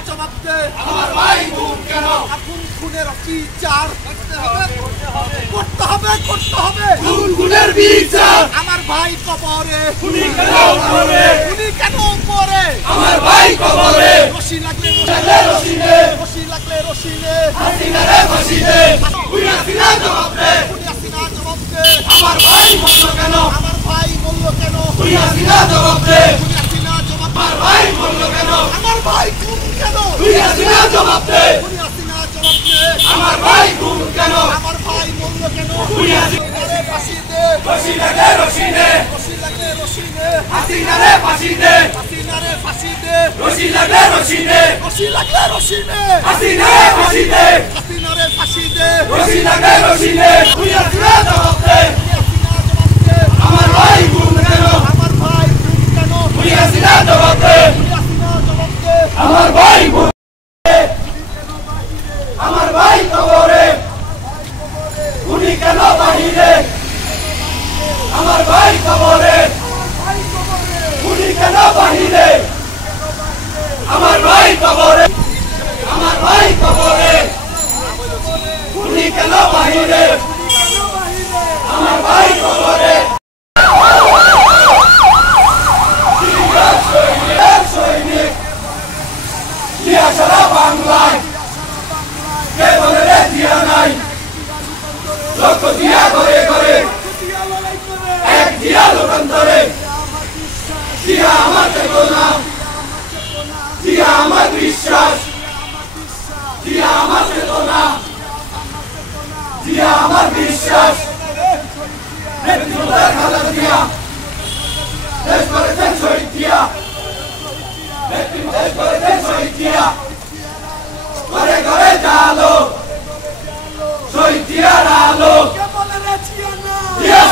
জবাব দে আমার ভাই গুম কেন এখন খুনের বিচার করতে হবে খুনের বিচার আমার ভাই কবরে খুনি কেন কবরে আমার ভাই কবরে রশি লাগলে রশি নে রশি লাগলে রশি নে হাসিনা রে ফাঁসি দে হাসিনা জবাব দে হাসিনা জবাব দে আমার ভাই বলল কেন আমার ভাই বলল কেন হাসিনা জবাব দে হাসিনা জবাব আমার ভাই বলল কেন আমার ভাই গুম কেন হাসিনা জবাব দে হাসিনা জবাব দে আমার ভাই গুম কেন আমার ভাই বলল কেন হাসিনা ফাঁসি দে রশি লাগে রশি নে রশি লাগলে রশি নে হাসিনা রে ফাঁসি দে হাসিনা রে ফাঁসি দে রশি লাগে রশি নে রশি লাগলে রশি নে হাসিনা রে ফাঁসি দে হাসিনা রে ফাঁসি দে রশি লাগে রশি নে হাসিনা জবাব দে হাসিনা জবাব দে আমার ভাই গুম কেন আমার ভাই গুম কেন হাসিনা জবাব দে হাসিনা জবাব দে আমার ভাই গুম আমার ভাই কবরে খুনি কেন বাহিরে আমার ভাই কবরে খুনি কেন বাহিরে আমার ভাই কবরে আমার ভাই কবরে খুনি কেন বাহিরে আমার ভাই কবরে সৈনিক দিয়া সারা বাংলায় কে বলে রে দিয়া নাই লক্ষ দিয়া ঘরে ঘরে এক দিয়া লোকান্তরে দিয়া আমার চেতনা দিয়া আমার বিশ্বাস দিয়া আমার চেতনা দিয়া আমার বিশ্বাস নেতৃত্বের খালা দিয়া দেশ করেছেন শহীদ দিয়া দেশ করেছেন শহীদ দিয়া ঘরে ঘরে জালো শহীদ দিয়ার আলো কে বলে রে জিয়ানা দিয়া